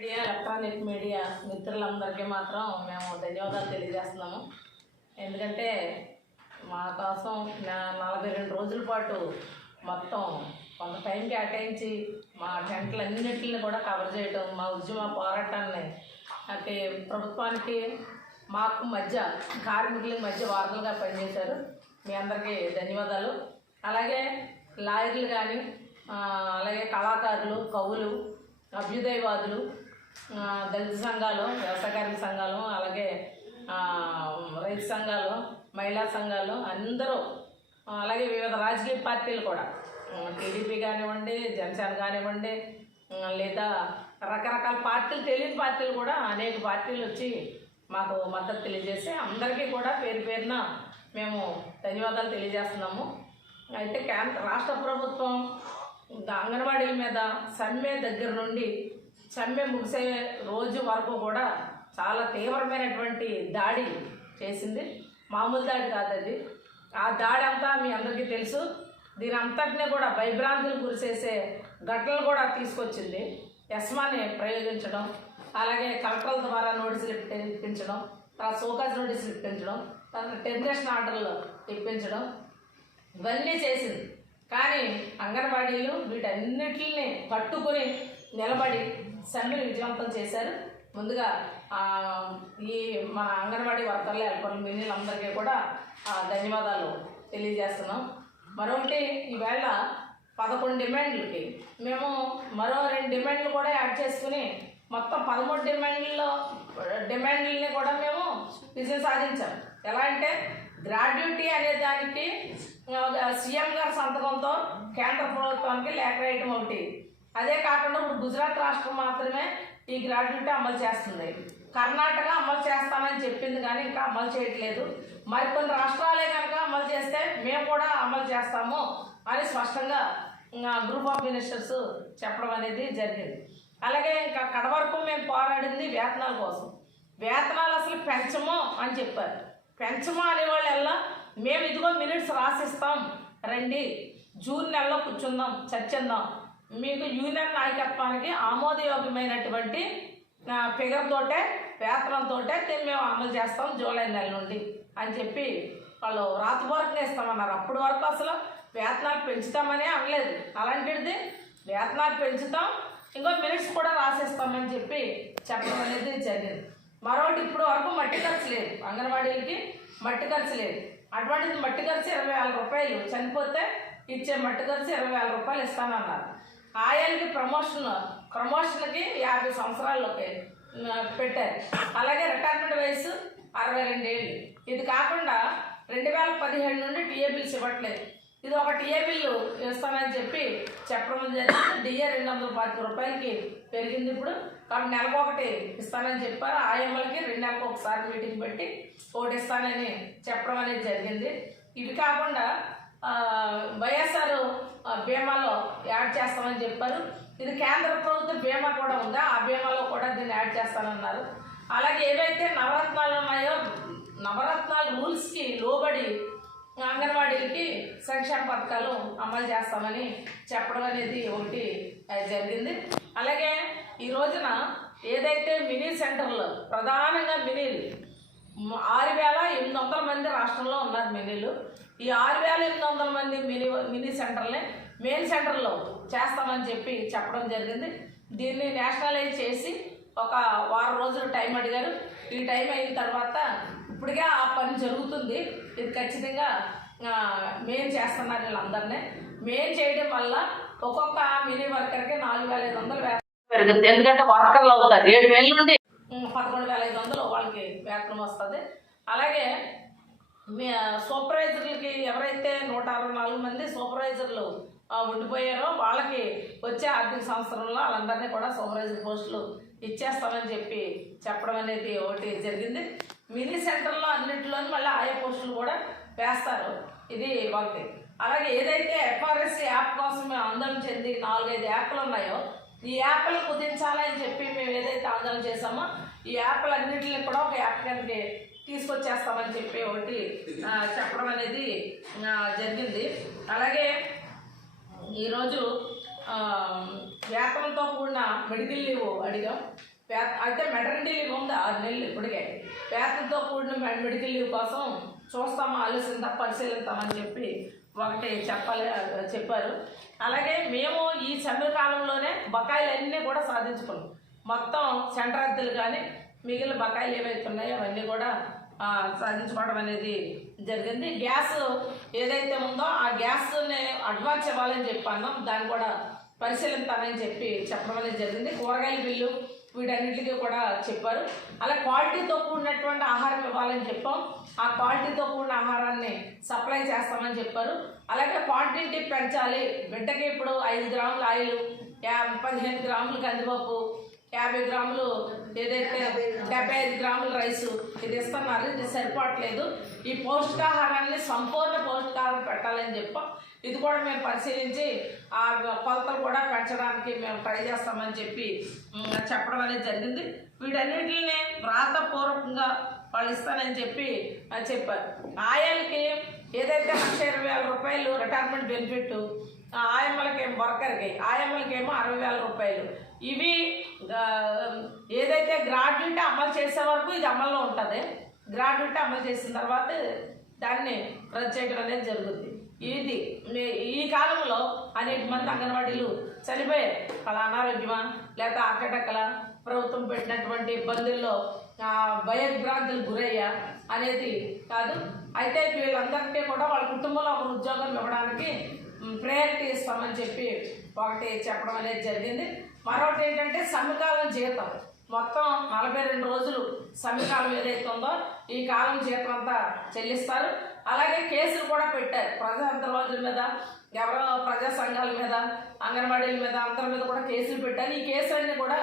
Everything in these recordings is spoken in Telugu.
మీడియా ఎలక్ట్రానిక్ మీడియా మిత్రులందరికీ మాత్రం మేము ధన్యవాదాలు తెలియజేస్తున్నాము. ఎందుకంటే మా కోసం నా- నలభై రెండు రోజుల పాటు మొత్తం కొంత టైం కేటాయించి మా టెంట్లన్నింటిని కూడా కవర్ చేయడం మా ఉద్యమ పోరాటాన్ని అంటే ప్రభుత్వానికి మాకు మధ్య కార్మికులకి మధ్య వార్తలుగా పనిచేశారు. మీ అందరికీ ధన్యవాదాలు. అలాగే లాయర్లు కానీ అలాగే కళాకారులు కవులు అభ్యుదయవాదులు దళిత సంఘాలు వ్యవసాయ సంఘాలు అలాగే రైతు సంఘాలు మహిళా సంఘాలు అందరూ అలాగే వివిధ రాజకీయ పార్టీలు కూడా. టీడీపీ కానివ్వండి జనసేన కానివ్వండి లేదా రకరకాల పార్టీలు తెలియని పార్టీలు కూడా అనేక పార్టీలు వచ్చి మాకు మద్దతు తెలియజేసి అందరికీ కూడా పేరు పేరున మేము ధన్యవాదాలు తెలియజేస్తున్నాము. అయితే కేంద్ర రాష్ట్ర ప్రభుత్వం అంగన్వాడీల మీద సమ్మె దగ్గర నుండి సమ్మె ముగిసే రోజు వరకు కూడా చాలా తీవ్రమైనటువంటి దాడి చేసింది. మామూలు దాడి కాదది ఆ దాడి అంతా మీ అందరికీ తెలుసు. దీని అంతటినీ కూడా భయభ్రాంతులు గురిచేసే ఘటనలు కూడా తీసుకొచ్చింది. ఎస్మాని ప్రయోగించడం అలాగే కలెక్టర్ల ద్వారా నోటీసులు ఇప్పించడం తర్వాత సోకాజ్ నోటీసులు ఇప్పించడం తర్వాత టెర్మినేషన్ ఆర్డర్లు ఇప్పించడం ఇవన్నీ చేసింది. కానీ అంగన్వాడీలు వీటన్నిటిని పట్టుకుని నిలబడి సమ్మెను విజయవంతం చేశారు. ముందుగా ఈ మన అంగన్వాడీ వర్కర్లు హెల్పర్లు మినీలందరికీ కూడా ధన్యవాదాలు తెలియజేస్తున్నాం. మరొకటి ఈవేళ పదకొండు డిమాండ్లకి మేము మరో రెండు డిమాండ్లు కూడా యాడ్ చేసుకుని మొత్తం పదమూడు డిమాండ్లలో డిమాండ్లని కూడా మేము విజయం సాధించాం. ఎలా అంటే గ్రాడ్యుటీ అనే దానికి సీఎం గారి సంతకంతో కేంద్ర ప్రభుత్వానికి లేఖ రాయటం ఒకటి. అదే కాకుండా ఇప్పుడు గుజరాత్ రాష్ట్రం మాత్రమే ఈ గ్రాడ్యుయేట్ అమలు చేస్తుంది. కర్ణాటక అమలు చేస్తామని చెప్పింది కానీ ఇంకా అమలు చేయట్లేదు. మరికొన్ని రాష్ట్రాలే కనుక అమలు చేస్తే మేము కూడా అమలు చేస్తాము అని స్పష్టంగా గ్రూప్ ఆఫ్ మినిస్టర్స్ చెప్పడం అనేది జరిగింది. అలాగే ఇంకా కడ వరకు మేము పోరాడింది వేతనాల కోసం. వేతనాలు అసలు పెంచము అని చెప్పారు. పెంచము అనేవాళ్ళెల్లా మేము ఇదిగో మినిట్స్ రాసిస్తాం. రండి. జూన్ నెలలో కూర్చుందాం చర్చిందాం. మీకు యూనియన్ నాయకత్వానికి ఆమోదయోగ్యమైనటువంటి ఆ, ఫిగర్ తోటే వేతనంతో దీన్ని మేము అమలు చేస్తాం జూలై నెల నుండి అని చెప్పి వాళ్ళు రాతపూర్వకంగా ఇస్తామన్నారు. అప్పటి వరకు అసలు వేతనాలు పెంచుతామనే అనలేదు. అలాంటిది వేతనాలు పెంచుతాం ఇంకో మినిట్స్ కూడా రాసేస్తామని చెప్పి చెప్పడం అనేది జరిగింది. మరొకటి ఇప్పుడు వరకు మట్టి ఖర్చు లేదు. అంగన్వాడీలకి మట్టి ఖర్చు లేదు. అటువంటిది మట్టి ఖర్చు ఇరవై వేల రూపాయలు. చనిపోతే ఇచ్చే మట్టి ఖర్చు ఇరవై వేల రూపాయలు ఇస్తానన్నారు. ఆయాలకి ప్రమోషన్ ప్రమోషన్కి యాభై సంవత్సరాల్లోకి పెట్టారు. అలాగే రిటైర్మెంట్ వయసు అరవై రెండేళ్ళు. ఇది కాకుండా రెండు వేల పదిహేడు నుండి టీఏ బిల్స్ ఇవ్వట్లేదు. ఇది ఒక టీఏ బిల్లు ఇస్తానని చెప్పి చెప్పడం జరిగింది. డిఏ రెండు వందల పాతిక రూపాయలకి పెరిగింది ఇప్పుడు. కాబట్టి నెలకు ఒకటి ఇస్తానని చెప్పారు. ఆయమ్మలకి రెండు నెలలకు ఒకసారి మీటింగ్ పెట్టి ఒకటి ఇస్తానని చెప్పడం అనేది జరిగింది. ఇది కాకుండా వైఎస్ఆర్ బీమాలో యాడ్ చేస్తామని చెప్పారు. ఇది కేంద్ర ప్రభుత్వ బీమా కూడా ఉందా? ఆ బీమాలో కూడా దీన్ని యాడ్ చేస్తానన్నారు. అలాగే ఏవైతే నవరత్నాలు ఉన్నాయో నవరత్నాలు రూల్స్కి లోబడి అంగన్వాడీలకి సంక్షేమ పథకాలు అమలు చేస్తామని చెప్పడం అనేది ఒకటి జరిగింది. అలాగే ఈ రోజున ఏదైతే మినీ సెంటర్లు ప్రధానంగా మినీలు ఆరు వేల ఎనిమిది వందల మంది రాష్ట్రంలో ఉన్నారు మినీలు. ఈ ఆరు వేల ఎనిమిది వందల మంది మినీ మినీ సెంటర్ని మెయిన్ సెంటర్లో చేస్తామని చెప్పి చెప్పడం జరిగింది. దీన్ని నేషనలైజ్ చేసి ఒక వారం రోజులు టైం అడిగారు. ఈ టైం అయిన తర్వాత ఇప్పటికే ఆ పని జరుగుతుంది. ఇది ఖచ్చితంగా మెయిన్ చేస్తున్నారు వీళ్ళందరినీ. మెయిన్ చేయడం వల్ల ఒక్కొక్క మినీ వర్కర్కి నాలుగు వేల ఐదు వందలు వేతనం పెరుగుతుంది. ఎందుకంటే వర్కర్లు అవుతారు. ఏడు వేల నుండి పదకొండు వేల ఐదు వందలు వాళ్ళకి వేతనం వస్తుంది. అలాగే సూపర్వైజర్లకి ఎవరైతే నూట అరవై నాలుగు మంది సూపర్వైజర్లు ఉండిపోయారో వాళ్ళకి వచ్చే ఆర్థిక సంవత్సరంలో వాళ్ళందరినీ కూడా సూపర్వైజర్ పోస్టులు ఇచ్చేస్తామని చెప్పి చెప్పడం అనేది ఒకటి జరిగింది. మినీ సెంటర్లో అన్నింటిలోని మళ్ళీ ఆయా పోస్టులు కూడా వేస్తారు. ఇది ఒకటి. అలాగే ఏదైతే ఎఫ్ఆర్ఎస్ యాప్ కోసం మేము ఆందోళన చెంది నాలుగైదు యాప్లు ఉన్నాయో ఈ యాప్లు కుదించాలని చెప్పి మేము ఏదైతే ఆందోళన చేశామో ఈ యాప్లు అన్నింటిని కూడా ఒక యాప్ కిందకి తీసుకొచ్చేస్తామని చెప్పి ఒకటి చెప్పడం అనేది జరిగింది. అలాగే ఈరోజు వేతనంతో కూడిన మెడికల్ లీవ్ అడిగాం. వే- అయితే మెటర్నిటీ లీవ్ ఉంది ఆరు నెలలు ఇప్పటికే. వేతనంతో కూడిన మెడికల్ లీవ్ కోసం చూస్తామా ఆలోచిద్దాం పరిశీలిద్దామని చెప్పి ఒకటి చెప్పాలి చెప్పారు. అలాగే మేము ఈ సమ్మె కాలంలోనే బకాయిలన్నీ కూడా సాధించుకున్నాం. మొత్తం సెంటర్ అద్దెలు కానీ మిగిలిన బకాయిలు ఏవైతే ఉన్నాయో అవన్నీ కూడా సాధించుకోవడం అనేది జరిగింది. గ్యాస్ ఏదైతే ఉందో ఆ గ్యాస్ని అడ్వాన్స్ ఇవ్వాలని చెప్పాను దాన్ని కూడా పరిశీలిస్తానని చెప్పి చెప్పడం అనేది జరిగింది. కూరగాయల బిల్లు వీటన్నిటికీ కూడా చెప్పారు. అలా క్వాలిటీతో కూడినటువంటి ఆహారం ఇవ్వాలని చెప్పాం. ఆ క్వాలిటీతో కూడిన ఆహారాన్ని సప్లై చేస్తామని చెప్పారు. అలాగే క్వాంటిటీ పెంచాలి. బిడ్డకి ఇప్పుడు ఐదు గ్రాముల ఆయిల్ యా పదిహేను గ్రాములు కందిపప్పు యాభై గ్రాములు ఏదైతే డెబ్బై ఐదు గ్రాముల రైస్ ఇది ఇస్తున్నారు. ఇది సరిపోవట్లేదు. ఈ పౌష్టికాహారాన్ని సంపూర్ణ పౌష్టికాహారం పెట్టాలని చెప్పాం. ఇది కూడా మేము పరిశీలించి ఆ కొలతలు కూడా పెంచడానికి మేము ట్రై చేస్తామని చెప్పి చెప్పడం అనేది జరిగింది. వీటన్నిటిని వ్రాతపూర్వకంగా వాళ్ళు ఇస్తానని చెప్పి చెప్పారు. ఆయాలకి ఏదైతే లక్ష ఇరవై వేల రూపాయలు రిటైర్మెంట్ బెనిఫిట్ ఆ ఆయమ్మలకేమో వర్కర్కి ఆయమ్మలకేమో అరవై వేల రూపాయలు. ఇవి ఏదైతే గ్రాడ్యుయేట్ అమలు చేసే వరకు ఇది అమల్లో ఉంటుంది. గ్రాడ్యుయేట్ అమలు చేసిన తర్వాత దాన్ని రద్దు చేయడం అనేది జరుగుతుంది ఇది ఈ కాలంలో అనేక మంది అంగన్వాడీలు చనిపోయారు. వాళ్ళ అనారోగ్యమా లేదా అక్కడక్కల ప్రభుత్వం పెట్టినటువంటి ఇబ్బందుల్లో భయభ్రాంతులు గురయ్యా అనేది కాదు. అయితే వీళ్ళందరికీ కూడా వాళ్ళ కుటుంబంలో ఒక ఉద్యోగం ఇవ్వడానికి ప్రయారిటీ ఇస్తామని చెప్పి ఒకటి చెప్పడం అనేది జరిగింది. మరొకటి ఏంటంటే సమకాలం జీతం. మొత్తం నలభై రెండు రోజులు సమకాలం ఏదైతే ఉందో ఈ కాలం జీతం అంతా చెల్లిస్తారు. అలాగే కేసులు కూడా పెట్టారు. ప్రజా అంతర్వాదుల మీద ఎవరో ప్రజా సంఘాల మీద అంగన్వాడీల మీద అందరి మీద కూడా కేసులు పెట్టారు. ఈ కేసులన్నీ కూడా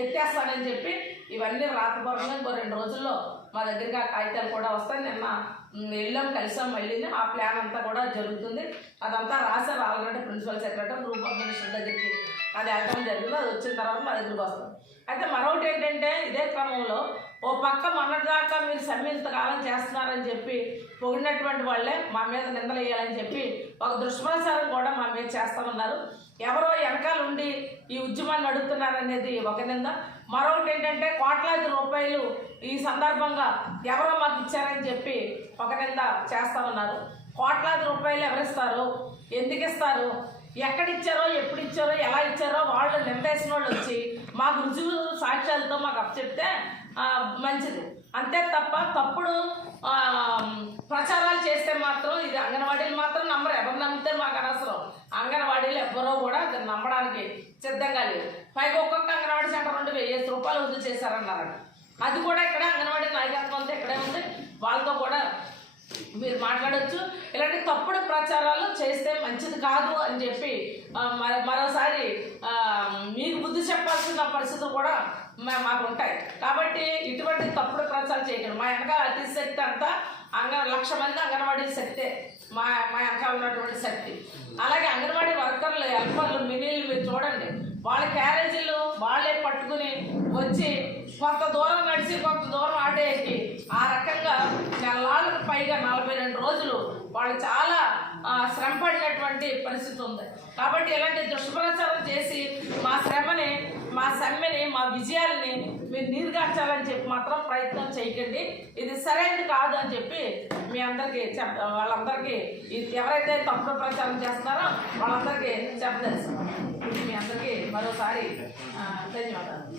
ఎత్తేస్తానని చెప్పి ఇవన్నీ రాతపూర్వకంగా ఇంకో రెండు రోజుల్లో మా దగ్గరికి ఆ కాగితాలు కూడా వస్తాయి. నిన్న వెళ్ళాం కలిసాం మళ్ళీ ఆ ప్లాన్ అంతా కూడా జరుగుతుంది. అదంతా రాశారు already principal secretary group of minister దగ్గరికి అది వెళ్ళడం జరిగింది. అది వచ్చిన తర్వాత మా దగ్గరికి వస్తాం. అయితే మరొకటి ఏంటంటే ఇదే క్రమంలో ఓ పక్క మొన్నటిదాకా మీరు సమ్మె ఇంతకాలం చేస్తున్నారని చెప్పి పొగిడినటువంటి వాళ్ళే మా మీద నిందలు వేయాలని చెప్పి ఒక దుష్ప్రచారం కూడా మా మీద చేస్తామన్నారు. ఎవరో వెనకాల ఉండి ఈ ఉద్యమాన్ని నడుపుతున్నారనేది ఒక నింద. మరొకటి ఏంటంటే కోట్లాది రూపాయలు ఈ సందర్భంగా ఎవరో మాకు ఇచ్చారని చెప్పి ఒక నింద చేస్తామన్నారు కోట్లాది రూపాయలు ఎవరిస్తారు? ఎందుకు ఇస్తారు? ఎక్కడ ఇచ్చారో ఎప్పుడు ఇచ్చారో ఎలా ఇచ్చారో వాళ్ళు నిర్ణయించిన వాళ్ళు వచ్చి మాకు రుజువు సాక్ష్యాలతో మాకు అప్పచెప్తే మంచిది. అంతే తప్ప తప్పుడు ప్రచారాలు చేస్తే మాత్రం ఇది అంగన్వాడీ నమ్మితే మాకు అనవసరం. అంగన్వాడీలు ఎవ్వరూ కూడా నమ్మడానికి సిద్ధంగా లేరు. పైగా ఒక్కొక్క అంగన్వాడీ సెంటర్ నుండి వెయ్యి రూపాయలు వసూలు చేశారన్నారు. అది కూడా ఇక్కడ అంగన్వాడీ నాయకత్వం అంతా ఇక్కడే ఉంది. వాళ్ళతో కూడా మీరు మాట్లాడచ్చు. ఇలాంటి తప్పుడు ప్రచారాలు చేస్తే మంచిది కాదు అని చెప్పి మర- మరోసారి మీకు బుద్ధి చెప్పాల్సిన పరిస్థితులు కూడా మా- మాకు ఉంటాయి. కాబట్టి ఇటువంటి తప్పుడు ప్రచారం చేయకండి. మా వెనక అతి శక్తి అంతా అంగ లక్ష మంది అంగన్వాడీ శక్తే. మా మా వెనక ఉన్నటువంటి శక్తి. అలాగే అంగన్వాడీ వర్కర్లు హెల్పర్లు మినీలు మీరు చూడండి. వాళ్ళకి క్యారేజీలు వాళ్ళే పట్టుకుని వచ్చి కొంత దూరం నడిచి కొంత దూరం ఆటేసి ఆ రకంగా నెలలకు పైగా నలభై రెండు రోజులు వాళ్ళు చాలా శ్రమ పడినటువంటి పరిస్థితి ఉంది. కాబట్టి ఇలాంటి దుష్ప్రచారం చేసి మా శ్రమని మా సమ్మెని మా విజయాలని మీరు నీరుగార్చాలని చెప్పి మాత్రం ప్రయత్నం చేయకండి. ఇది సరైనది కాదు అని చెప్పి మీ అందరికీ చెప్ వాళ్ళందరికీ ఇది ఎవరైతే తప్పుడు ప్రచారం చేస్తున్నారో వాళ్ళందరికీ చెప్పదలుచుకున్నాను. ఇది మీ అందరికీ మరోసారి ధన్యవాదాలు.